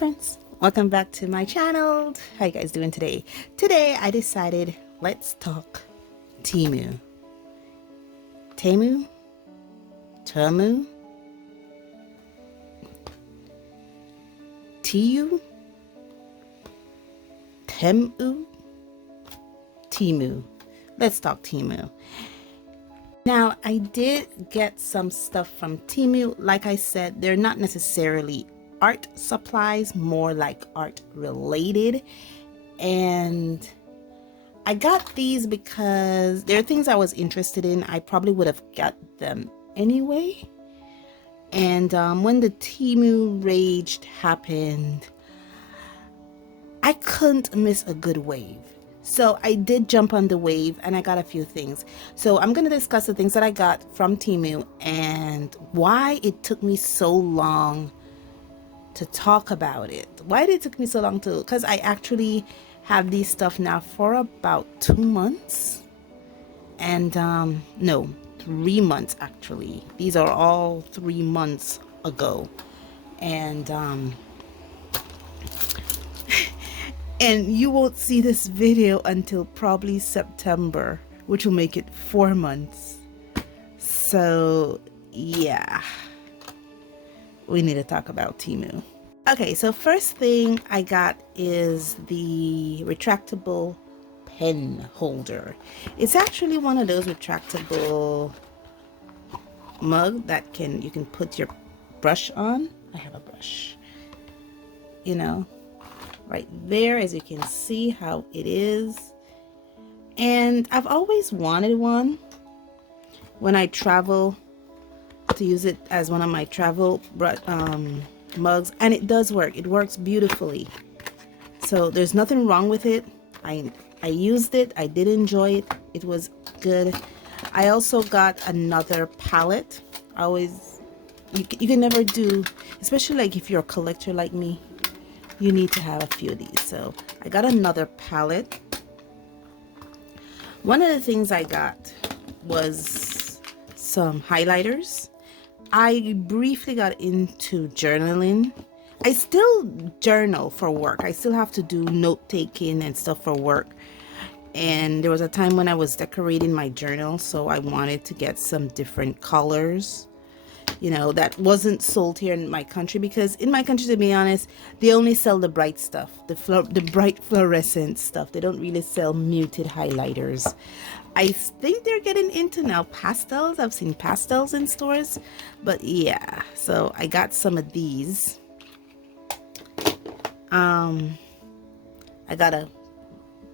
friends, welcome back to my channel. How you guys doing today? Today I decided let's talk Temu. Temu? Temu? Tiu? Temu? Temu. Let's talk Temu. Now, I did get some stuff from Temu. Like I said, they're not necessarily art supplies, more like art related. And I got these because they're things I was interested in. I probably would have got them anyway. And when the Temu rage happened, I couldn't miss a good wave. So I did jump on the wave and I got a few things. So I'm going to discuss the things that I got from Temu and why it took me so long to talk about it. Why did it take me so long to? Because I actually have these stuff now for about 2 months. And no, 3 months actually. These are all 3 months ago. And and you won't see this video until probably September, which will make it 4 months. So yeah, we need to talk about Temu. Okay, so first thing I got is the retractable pen holder. It's actually one of those retractable mug that you can put your brush on. I have a brush, you know, right there, as you can see how it is. And I've always wanted one when I travel, to use it as one of my travel mugs, and it does work. It works beautifully, so there's nothing wrong with it. I used it, I did enjoy it, it was good. I also got another palette. You can never do, especially like if you're a collector like me, you need to have a few of these. So I got another palette. One of the things I got was some highlighters. I briefly got into journaling. I still journal for work. I still have to do note taking and stuff for work. And there was a time when I was decorating my journal, so I wanted to get some different colors, you know, that wasn't sold here in my country, because in my country, to be honest, they only sell the bright stuff, the bright fluorescent stuff. They don't really sell muted highlighters. I think they're getting into now pastels. I've seen pastels in stores, but yeah, so I got some of these. I got a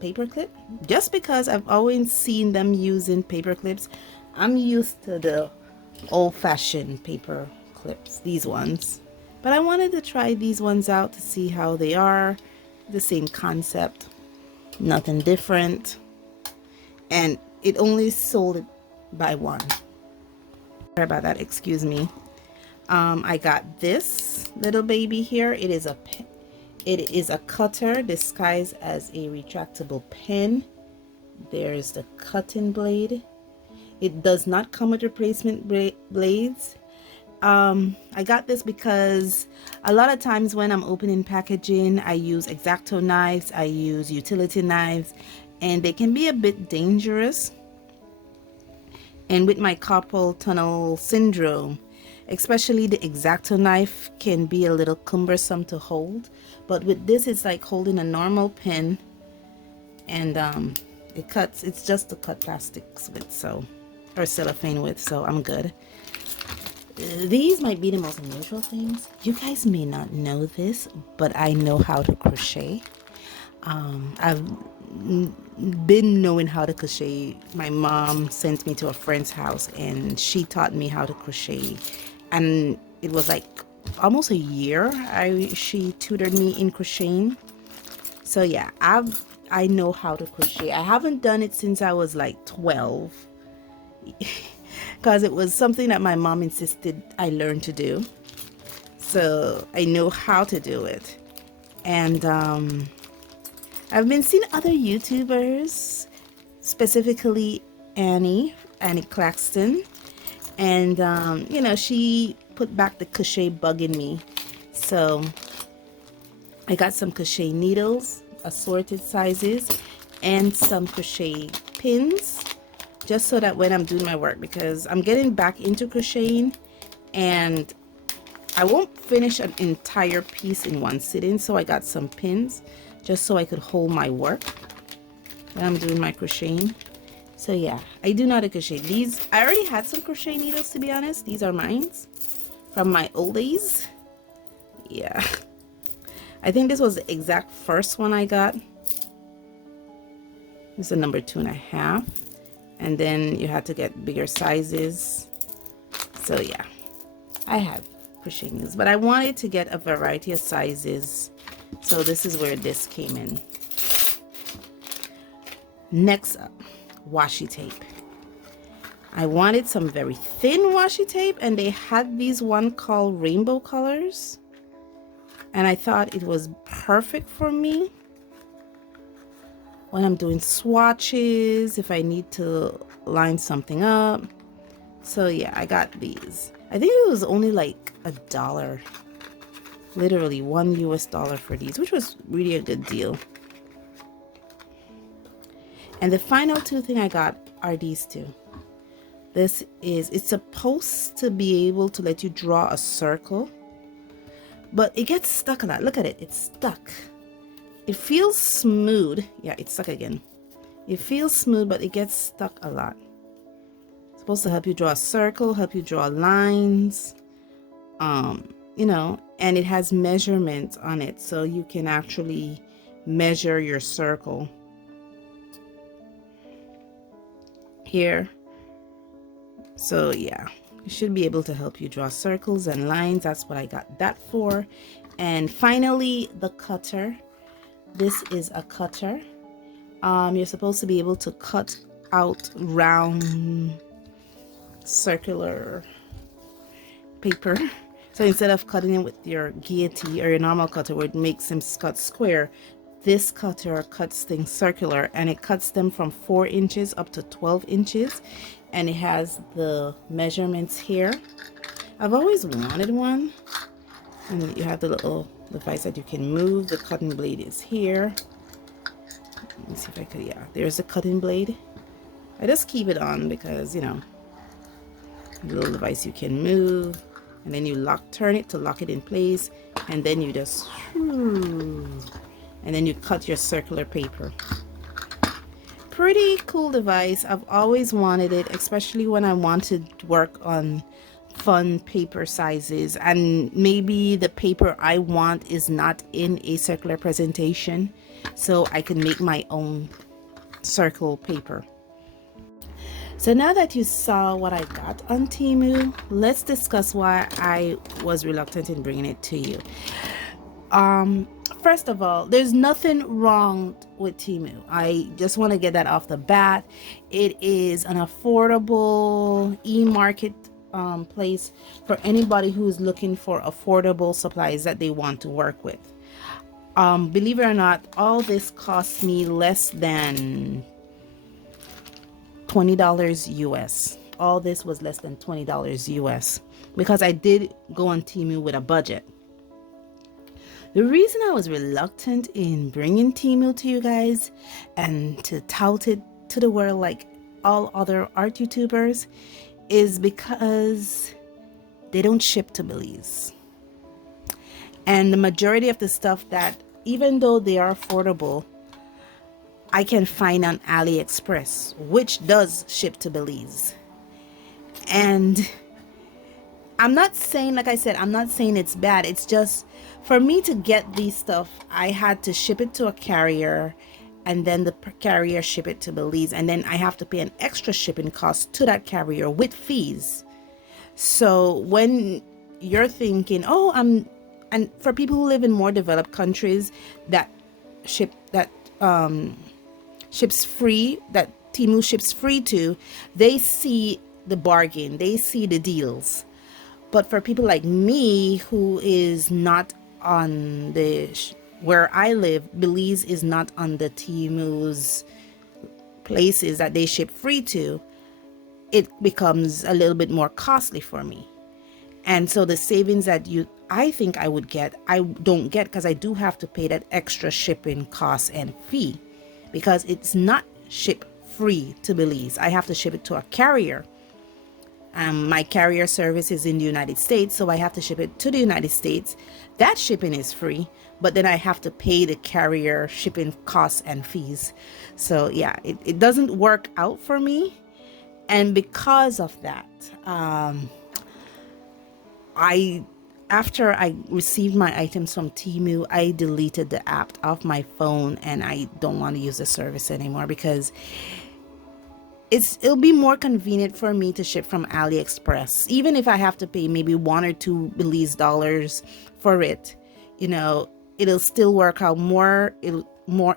paper clip just because I've always seen them using paper clips. I'm used to the old-fashioned paper clips, these ones, but I wanted to try these ones out to see how they are. The same concept, nothing different, and it only sold it by one. Sorry about that, excuse me. I got this little baby here. It is a cutter disguised as a retractable pen. There's the cutting blade. It does not come with replacement blades. I got this because a lot of times when I'm opening packaging, I use X-Acto knives, I use utility knives, and they can be a bit dangerous. And with my carpal tunnel syndrome, especially the X-Acto knife can be a little cumbersome to hold. But with this, it's like holding a normal pen, and it cuts. It's just to cut plastics with, so, or cellophane with, so I'm good. These might be the most unusual things. You guys may not know this, but I know how to crochet. I've been knowing how to crochet. My mom sent me to a friend's house and she taught me how to crochet, and it was like almost a year she tutored me in crocheting. So yeah, I know how to crochet. I haven't done it since I was like 12 because it was something that my mom insisted I learn to do, so I know how to do it. And I've been seeing other YouTubers, specifically Annie Claxton, and you know, she put back the crochet bug in me. So I got some crochet needles, assorted sizes, and some crochet pins, just so that when I'm doing my work, because I'm getting back into crocheting and I won't finish an entire piece in one sitting, so I got some pins just so I could hold my work when I'm doing my crocheting. So yeah, I do know how to crochet. These, I already had some crochet needles, to be honest. These are mine from my old days. Yeah, I think this was the exact first one I got. This is a number 2.5, and then you had to get bigger sizes. So yeah, I have crochet needles, but I wanted to get a variety of sizes, so this is where this came in. Next up, washi tape. I wanted some very thin washi tape, and they had these one called rainbow colors, and I thought it was perfect for me when I'm doing swatches, if I need to line something up. So yeah, I got these. I think it was only like $1, literally $1 US for these, which was really a good deal. And the final two thing I got are these two. This is, it's supposed to be able to let you draw a circle, but it gets stuck a lot. Look at it, it's stuck. It feels smooth. Yeah, it's stuck again. It feels smooth, but it gets stuck a lot. It's supposed to help you draw a circle, help you draw lines, you know, and it has measurements on it, so you can actually measure your circle here. So yeah, it should be able to help you draw circles and lines. That's what I got that for. And finally, the cutter. This is a cutter. You're supposed to be able to cut out round circular paper. So instead of cutting it with your Gaiety or your normal cutter where it makes them cut square, this cutter cuts things circular, and it cuts them from 4 inches up to 12 inches. And it has the measurements here. I've always wanted one. And you have the little device that you can move. The cutting blade is here. Let me see if I could, yeah, there's a cutting blade. I just keep it on because, you know, the little device you can move, and then you turn it to lock it in place, and then you just, and then you cut your circular paper. Pretty cool device. I've always wanted it, especially when I want to work on fun paper sizes, and maybe the paper I want is not in a circular presentation, so I can make my own circle paper. So now that you saw what I got on Temu, let's discuss why I was reluctant in bringing it to you. First of all, there's nothing wrong with Temu. I just want to get that off the bat. It is an affordable e-market place for anybody who's looking for affordable supplies that they want to work with. Believe it or not, all this cost me less than $20 US. All this was less than $20 US because I did go on Temu with a budget. The reason I was reluctant in bringing Temu to you guys and to tout it to the world like all other art YouTubers is because they don't ship to Belize. And the majority of the stuff that, even though they are affordable, I can find on AliExpress, which does ship to Belize. And I'm not saying, like I said, I'm not saying it's bad. It's just, for me to get these stuff, I had to ship it to a carrier, and then the carrier ship it to Belize, and then I have to pay an extra shipping cost to that carrier with fees. So when you're thinking, oh, and for people who live in more developed countries that ships free, that Temu ships free to, they see the bargain, they see the deals. But for people like me who is not on the where I live, Belize is not on the Temu's places that they ship free to, it becomes a little bit more costly for me. And so the savings that I think I would get, I don't get, because I do have to pay that extra shipping cost and fee, because it's not ship free to Belize. I have to ship it to a carrier. My carrier service is in the United States, so I have to ship it to the United States. That shipping is free, but then I have to pay the carrier shipping costs and fees. So yeah, it doesn't work out for me. And because of that, after I received my items from Temu, I deleted the app off my phone, and I don't want to use the service anymore, because it'll be more convenient for me to ship from AliExpress. Even if I have to pay maybe $1 or $2 Belize dollars for it, it'll still work out more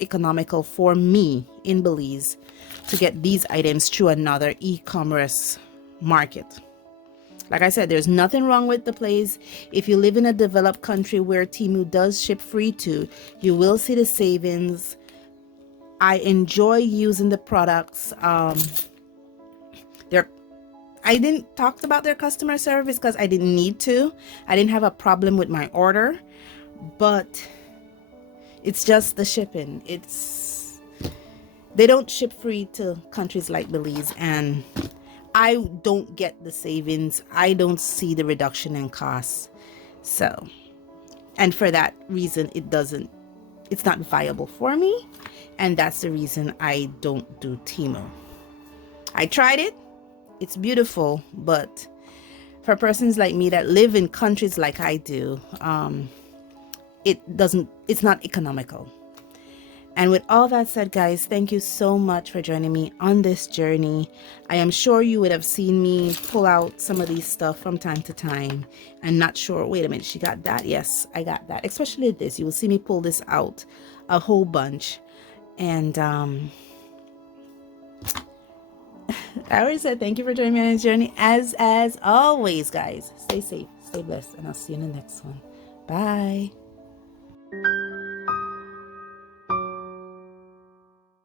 economical for me in Belize to get these items through another e-commerce market. Like I said, there's nothing wrong with the place. If you live in a developed country where Temu does ship free to, you will see the savings. I enjoy using the products. I didn't talk about their customer service because I didn't need to. I didn't have a problem with my order, but it's just the shipping. They don't ship free to countries like Belize, and I don't get the savings. I don't see the reduction in costs. So, and for that reason, it's not viable for me. And that's the reason I don't do Temu. I tried it. It's beautiful, but for persons like me that live in countries like I do, it's not economical. And with all that said, guys, thank you so much for joining me on this journey. I am sure you would have seen me pull out some of these stuff from time to time and not sure, wait a minute, she got that? Yes, I got that. Especially this. You will see me pull this out a whole bunch. And I already said thank you for joining me on this journey. As always, guys, stay safe, stay blessed, and I'll see you in the next one. Bye.